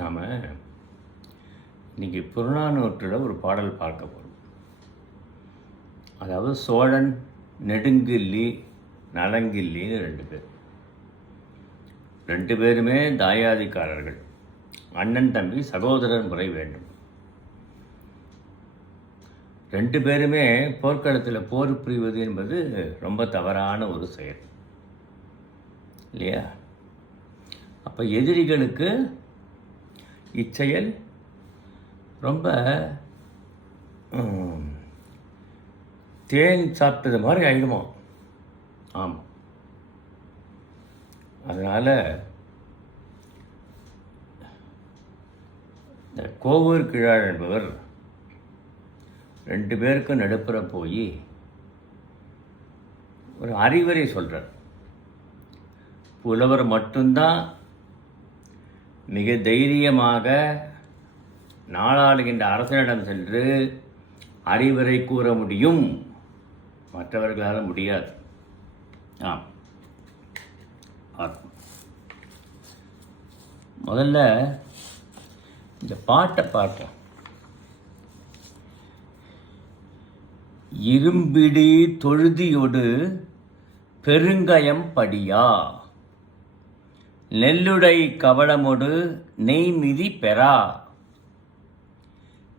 நாம் இன்றைக்கி புறநானூற்றில் ஒரு பாடல் பார்க்க போகிறோம். அதாவது சோழன், நெடுங்கிள்ளி, நலங்கிள்ளின்னு ரெண்டு பேருமே தாயாதிக்காரர்கள். அண்ணன் தம்பி சகோதரர் முறை வேண்டும். ரெண்டு பேருமே போர்க்களத்தில் போர் புரிவது என்பது ரொம்ப தவறான ஒரு செயல் இல்லையா? அப்போ எதிரிகளுக்கு இச்செயல் ரொம்ப தேன் சாப்பிட்டது மாதிரி ஆயிடுமா? ஆமாம். அதனால் இந்த கோவூர் கிழார் என்பவர் ரெண்டு பேருக்கும் நடுப்புற போய் ஒரு அறிவுரை சொல்கிறார். புலவர் மட்டும்தான் மிக தைரியமாக நாளாளுகின்ற அரசனிடம் சென்று அறிவுரை கூற முடியும், மற்றவர்களால் முடியாது. முதல்ல இந்த பாட்டை இரும்பிடி தொழுதியொடு பெருங்கயம் படியா நெல்லுடை கவளமொடு நெய்மிதி பெறா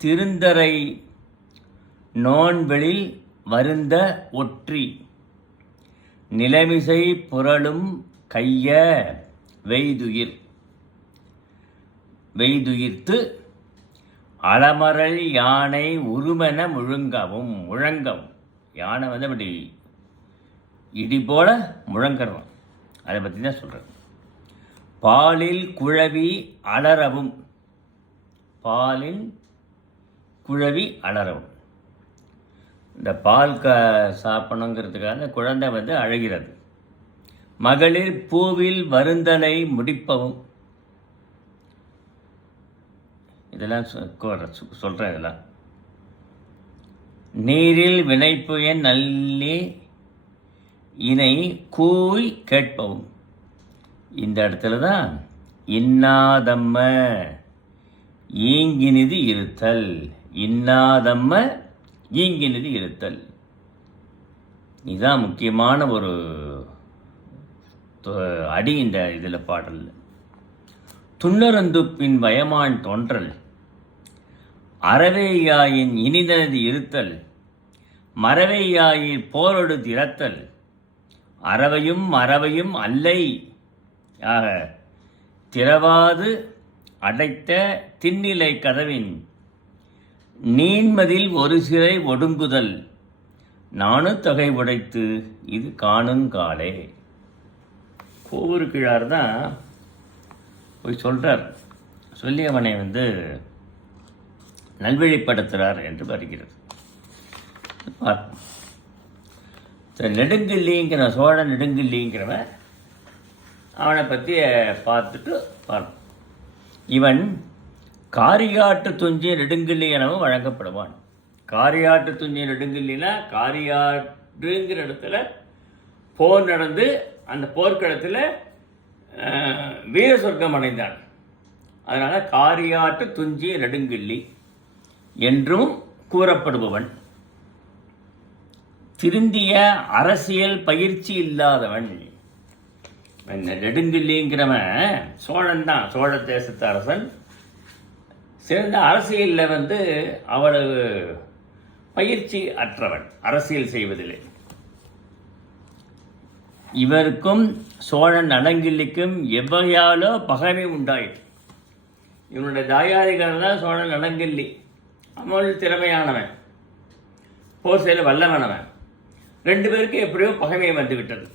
திருந்தரை நோன்வெளில் வருந்த ஒற்றி நிலைமிசை புரளும் கைய வெய்துயிர்த்து அலமரல் யானை உருமென முழங்கவும். யானை வந்து அப்படி இடி போல முழங்கறோம். அதை பற்றி தான் சொல்கிறேன். பாலில் குழவி அலறவும். இந்த பால் சாப்பிடணுங்கிறதுக்காக அந்த குழந்தை வந்து அழுகிறது. மகளிர் பூவில் வருந்தலை முடிப்பவும். இதெல்லாம் சொல்கிறேன். இதெல்லாம் நீரில் வினைப்புயன் நல்லி இணை கூய் கேட்பவும். இந்த இடத்துல தான் இன்னாதம்ம ஈங்கினிது இருத்தல். இதுதான் முக்கியமான ஒரு அடி இந்த இதில் பாடல். துன்னரந்துப்பின் வயமான் தோன்றல் அறவையாயின் இனிதனது இருத்தல் மறவையாயின் போரொடு திறத்தல் அறவையும் அல்லை ஆக திறவாது அடைத்த திண்ணிலை கதவின் நீன்மதில் ஒரு சிறை ஒடுங்குதல் நானு தொகை உடைத்து இது காணுங்காலே. கோவூர் கிழார் தான் போய் சொல்கிறார். சொல்லி அவனை வந்து நல்வழிப்படுத்துகிறார் என்று வருகிறது. நெடுங்கிள்ளிங்கிற சோழ நெடுங்கிள்ளிங்கிறவன் அவனை பற்றி பார்த்துட்டு பார்ப்போம். இவன் காரியாட்டு துஞ்சிய நெடுங்கிள்ளி எனவும் வழங்கப்படுவான். காரியாட்டு துஞ்சிய நெடுங்கிள்ளினா காரியாட்டுங்கிற இடத்துல போர் நடந்து அந்த போர்க்களத்தில் வீர சொர்க்கம் அடைந்தான். அதனால் காரியாட்டு துஞ்சிய நெடுங்கிள்ளி என்றும் கூறப்படுபவன். திருந்திய அரசியல் பயிற்சி இல்லாதவன். நெடுங்கிள்ளிங்கிறவன் சோழன் தான், சோழ தேசத்து அரசன். சிறந்த அரசியலில் வந்து அவ்வளவு பயிற்சி அற்றவன் அரசியல் செய்வதில்லை. இவருக்கும் சோழன் நலங்கிள்ளிக்கும் எவ்வகையாலோ பகைமை உண்டாயிற்று. இவனுடைய தாயாதிகாரன் தான் சோழன் நலங்கிள்ளி. அவன் திறமையானவன், போர் செய்ய வல்லவனவன். ரெண்டு பேருக்கு எப்படியோ பகைமை வந்துவிட்டது.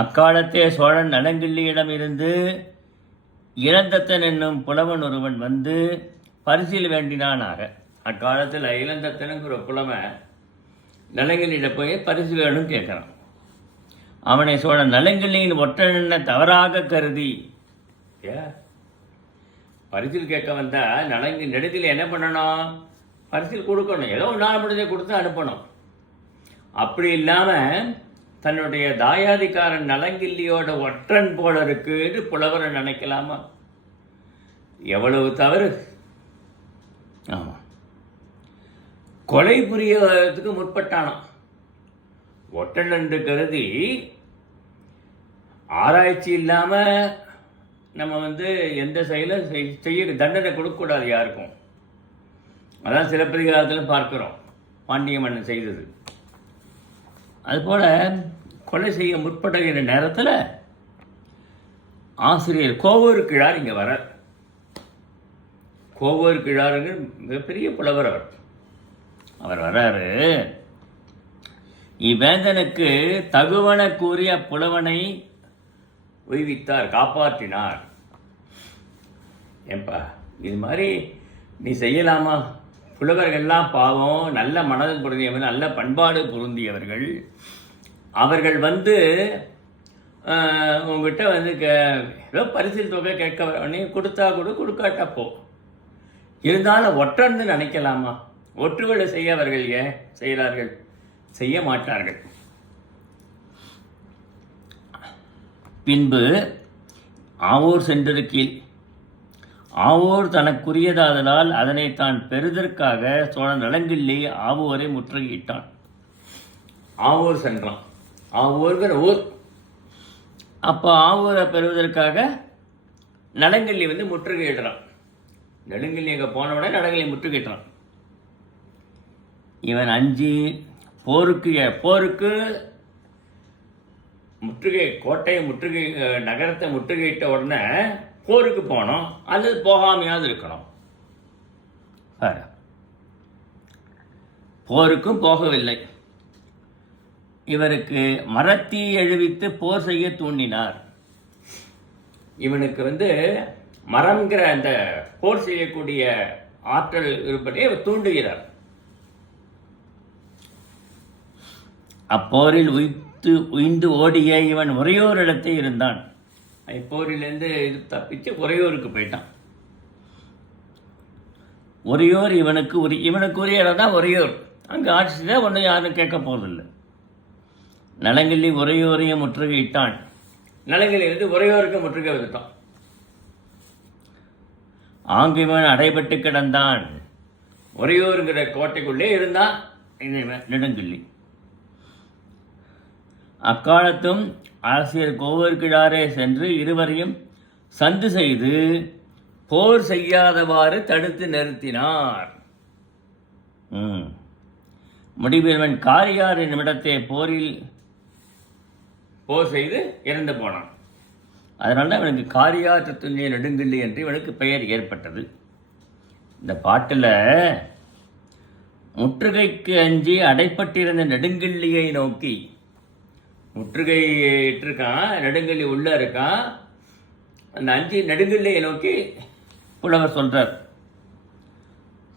அக்காலத்தே சோழன் நலங்கிள்ளியிடம் இருந்து இளந்தத்தன் என்னும் புலவன் ஒருவன் வந்து பரிசில் வேண்டினானாக. அக்காலத்தில் இளந்தத்தனுங்கிற புலவன் நலங்கிள்ளியிடம் போய் பரிசு வேணும் கேட்குறான். அவனை சோழன் நலங்கிள்ளியின் ஒற்றன தவறாக கருதி பரிசில் கேட்க வந்தால் நெடுங்கில் என்ன பண்ணணும்? பரிசில் கொடுக்கணும். ஏதோ 4 முடிஞ்ச கொடுத்து அனுப்பணும். அப்படி இல்லாமல் தன்னுடைய தாயாதிக்காரன் நலங்கிள்ளியோட ஒற்றன் போல இருக்குன்னு புலவரை நினைக்கலாமா? எவ்வளவு தவறு! ஆமாம், கொலை புரியறதுக்கு முற்பட்டானாம். ஒற்றன் என்று கருதி ஆராய்ச்சி இல்லாமல் நம்ம எந்த செயலும் செய்ய தண்டனை கொடுக்கக்கூடாது யாருக்கும். அதான் சிலப்பதிகாரத்தில் பார்க்குறோம் பாண்டிய மன்னன் செய்தது. அதுபோல் கொலை செய்ய முற்படுகிற நேரத்தில் ஆசிரியர் கோவூர் கிழார் இங்கே வர. கோவூர் கிழாருங்க மிகப்பெரிய புலவர். அவர் வர்றாரு. இவ்வேந்தனுக்கு தகுவன கூறிய புலவனை உய்வித்தார், காப்பாற்றினார். ஏன்பா இது மாதிரி நீ செய்யலாமா? புலவர்கள்லாம் பாவம், நல்ல மனது பொருந்தியவர்கள், நல்ல பண்பாடு பொருந்தியவர்கள். அவர்கள் உங்ககிட்ட ஏதோ பரிசில் தொகை கேட்க நீ கொடுத்தா கொடு, கொடுக்காட்டா போ. இருந்தாலும் ஒற்றன்னு நினைக்கலாமா? ஒற்றுகளை செய்ய அவர்கள் ஏன் செய்கிறார்கள்? செய்ய மாட்டார்கள். பின்பு ஆவூர் சென்றிருக்கீழ். ஆவூர் தனக்குரியதாதலால் அதனை தான் பெறுதற்காக சோழன் நலங்கிள்ளி ஆவூரை முற்றுகையிட்டான். ஆவூர் சென்றான். ஆவூர்கிற ஊர். அப்போ ஆவூரை பெறுவதற்காக நலங்கிள்ளி முற்றுகையிடுறான். நெடுங்கிள்ளி அங்கே போனவுடனே நலங்கிள்ளி முற்றுகையிட்டான். இவன் அஞ்சி போருக்கு முற்றுகை, கோட்டையை முற்றுகை, நகரத்தை முற்றுகையிட்ட உடனே போருக்கு போனோம். அல்லது போகாமையாவது இருக்கணும். போருக்கும் போகவில்லை. இவருக்கு மரத்தீ எழுவித்து போர் செய்ய தூண்டினார். இவனுக்கு மரம்ங்கிற அந்த போர் செய்யக்கூடிய ஆற்றல் இருப்பதை இவர் தூண்டுகிறார். அப்போரில் உய்ந்து ஓடிய இவன் உறையோர் இடத்தே இருந்தான். இப்போரிலேருந்து தப்பிச்சு உறையூருக்கு போயிட்டான். உறையூர் இவனுக்கு உரிய இடம் தான் உறையூர். அங்கே ஆட்சி தான் ஒன்றும் யாரும் கேட்க போவதில்லை. நலங்கிள்ளி உறையூரையும் முற்றுகையிட்டான். நலங்கிள்ளி உறையூருக்கு முற்றுகை வந்துட்டான். ஆங்கு இவன் அடைபட்டு கிடந்தான். உறையூருங்கிற கோட்டைக்குள்ளே இருந்தான் நெடுங்கிள்ளி. அக்காலத்தும் ஆசிரியர் கோவூர் கிழாரே சென்று இருவரையும் சந்து செய்து போர் செய்யாதவாறு தடுத்து நிறுத்தினார். முடிவில் காரியார் நிமிடத்தை போரில் போர் செய்து இறந்து போனான். அதனால அவனுக்கு காரியாற்று துஞ்சிய நெடுங்கிள்ளி என்று இவனுக்கு பெயர் ஏற்பட்டது. இந்த பாட்டில் முற்றுகைக்கு அஞ்சி அடைப்பட்டிருந்த நெடுங்கிள்ளியை நோக்கி, முற்றுகை இட்டிருக்கான், நெடுங்கிள்ளி உள்ளே இருக்கான், அந்த அஞ்சு நெடுங்கிள்ளியை நோக்கி புலவர் சொல்கிறார்.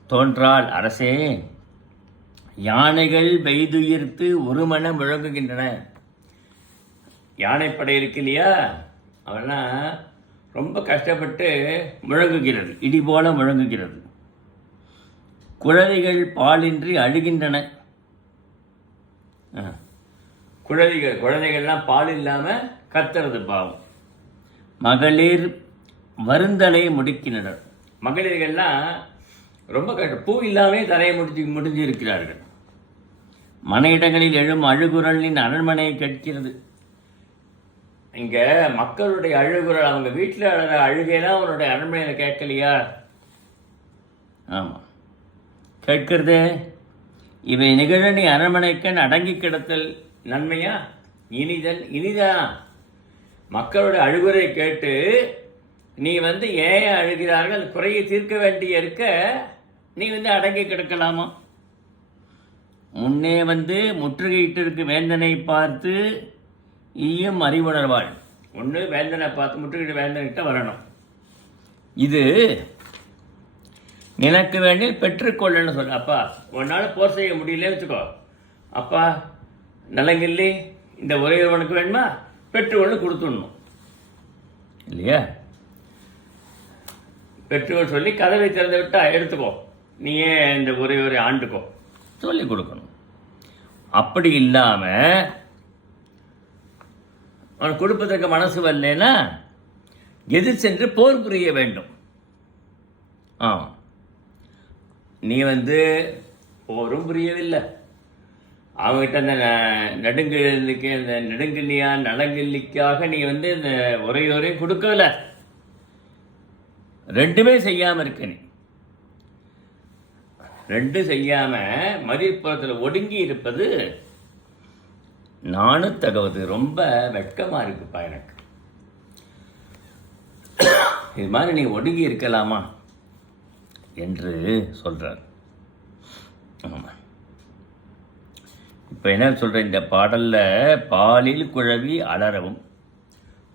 தோன்றால் அரசே, யானைகள் பெய்துயிர்த்து ஒருமன முழங்குகின்றன. யானைப்படை இருக்கு இல்லையா, அவெல்லாம் ரொம்ப கஷ்டப்பட்டு முழங்குகிறது, இடி போல முழங்குகிறது. குழந்தைகள் பாலின்றி அழுகின்றன. குழந்தைகள்லாம் பால் இல்லாமல் கத்துறது பாவம். மகளிர் வருந்தலை முடுக்கினர். மகளிர்கள்லாம் ரொம்ப பூ இல்லாமே தலையை முடிஞ்சிருக்கிறார்கள். மன இடங்களில் எழும் அழுகுரலின் அரண்மனை கேட்கிறது. இங்கே மக்களுடைய அழுகுரல், அவங்க வீட்டில் அழுகிற அழுகையெல்லாம் அவனுடைய அரண்மனையில் கேட்கலையா? ஆமாம், கேட்கிறது. இவை நிகழ நீ அரண்மனைக்கண் அடங்கி கிடத்தல் நன்மையா? இனிதான். மக்களோட அழுகுறை கேட்டு நீ ஏன் அழுகிறார்கள், குறையை தீர்க்க வேண்டிய இருக்க நீ அடங்கி கிடக்கலாமா? முன்னே முற்றுகையிட்டிருக்கு வேந்தனை பார்த்து ஈயும் அறிவுணர்வாள். ஒன்று வேந்தனை பார்த்து முற்றுகையிட்டு வேந்தன்கிட்ட வரணும். இது நினக்கு வேண்டி பெற்றுக்கொள்ளன்னு சொல்ல. அப்பா உன்னால் போர் செய்ய முடியல வச்சுக்கோ, அப்பா நலங்கிள்ளி இந்த உரையவனுக்கு வேணுமா, பெற்றுக்கொண்டு கொடுத்துடணும் இல்லையா? பெற்றுக்கொள் சொல்லி கதவை திறந்து விட்டா எடுத்துக்கோ, நீயே இந்த உரையோரை ஆண்டுக்கோ சொல்லி கொடுக்கணும். அப்படி இல்லாமல் அவன் கொடுப்பதற்கு மனசு வரலன்னா எதிர் சென்று போர் புரிய வேண்டும். நீ போரும் புரியவில்லை, அவங்ககிட்ட அந்த நடுங்கிள்ளிக்கு அந்த நெடுங்கிள்ளியா நலங்கிள்ளிக்காக நீ இந்த உரையோரையும் கொடுக்கல, ரெண்டுமே செய்யாமல் இருக்க. நீ ரெண்டும் செய்யாமல் மதிப்புறத்தில் ஒடுங்கி இருப்பது நானும் தகவது ரொம்ப வெட்கமாக இருக்குப்பா எனக்கு. இது மாதிரி நீ ஒடுங்கி இருக்கலாமா என்று சொல்கிறார். ஆமாம், இப்போ என்ன சொல்கிற, இந்த பாடலில் பாலில் குழவி அலறவும்,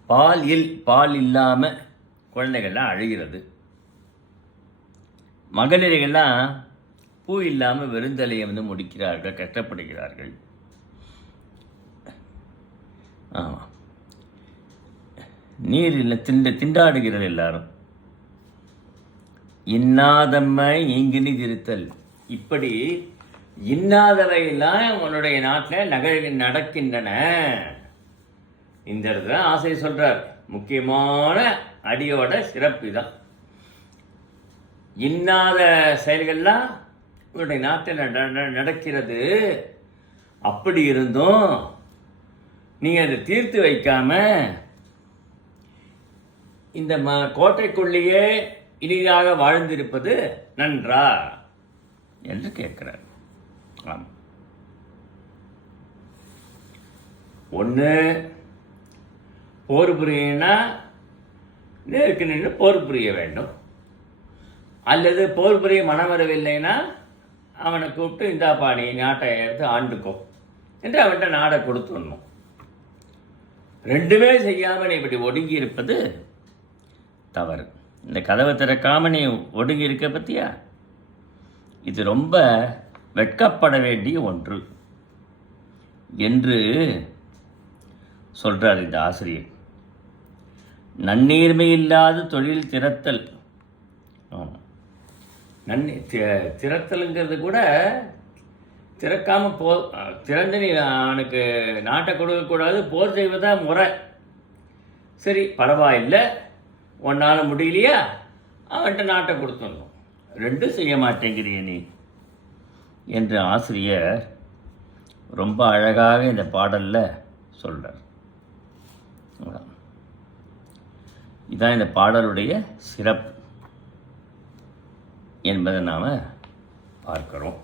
பால் இல்லாமல் குழந்தைகள்லாம் அழுகிறது, மகளிர்கள்லாம் பூ இல்லாமல் வெறுந்தலையை முடிக்கிறார்கள், கஷ்டப்படுகிறார்கள். ஆமாம், நீர் இல்லை திண்டாடுகிறது எல்லாரும். இன்னாதம்மை ஈங்கினி திருத்தல், இப்படி இன்னாதவையெல்லாம் உன்னுடைய நாட்டில் நடக்கின்றன. இந்த இடத்துல ஆசை சொல்றார். முக்கியமான அடியோட சிறப்பு தான். இன்னாத செயல்கள்லாம் உன்னுடைய நாட்டில் நடக்கிறது. அப்படி இருந்தும் நீ அதை தீர்த்து வைக்காம இந்த கோட்டைக்குள்ளேயே இனிதாக வாழ்ந்திருப்பது நன்றா என்று கேட்கிறார். ஒன்று போர் புரியனா நேருக்கு நின்று போர் புரிய வேண்டும், அல்லது போர் புரிய மனம் வரவில்லைன்னா அவனை கூப்பிட்டு இந்த பாணி நாட்டை எடுத்து ஆண்டுக்கோ என்று அவன்கிட்ட நாடை கொடுத்துடணும். ரெண்டுமே செய்யாமல் நீ இப்படி ஒடுங்கி இருப்பது தவறு. இந்த கதவை திறக்காம நீ ஒடுங்கி இருக்க பத்தியா, இது ரொம்ப வெட்கப்பட வேண்டிய ஒன்று என்று சொல்றார் இந்த ஆசிரியர். நன்னீர்மை இல்லாத தொழில் திறத்தல். திறத்தலுங்கிறது கூட திறக்காம திறந்து நீ அவனுக்கு நாட்டை கொடுக்கக்கூடாது, போர் செய்வதா முறை. சரி பரவாயில்லை, உன்னால் முடியலையா அவன்கிட்ட நாட்டை கொடுத்துடணும், ரெண்டும் செய்ய மாட்டேங்கிறிய நீ என்று ஆசிரியர் ரொம்ப அழகாக இந்த பாடலில் சொல்கிறார். இதுதான் இந்த பாடலுடைய சிறப்பு என்பதை நாம் பார்க்கிறோம்.